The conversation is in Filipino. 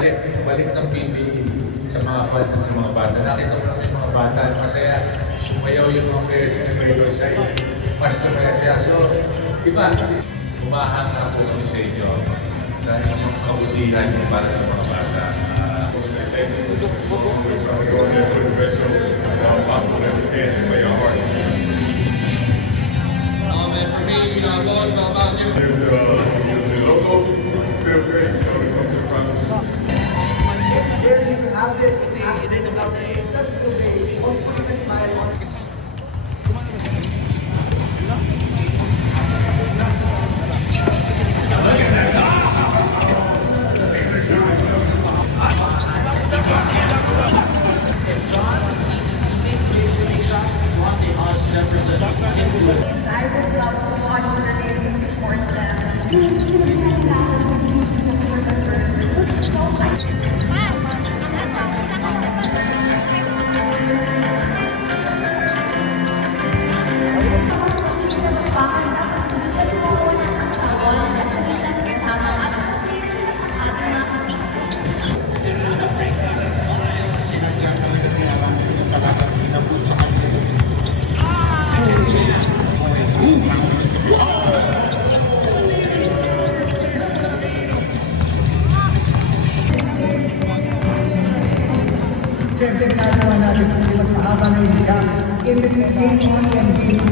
balik ng PBE sa mga fan at sa mga bata. Nakita ko namin yung mga bata, masaya, sumayaw yung mga players na players ay mas masaya. So, iba, umahanga po kami sa inyo sa inyong kabutihan para sa mga bata. And for me, I've always felt about you. The logo feels great when it comes to the process. There you have it. It's just the way of putting a smile on. I would love to watch the games and support them. Siyempre, nagawa natin kasi mas mahaba na yung bilang. In the game on and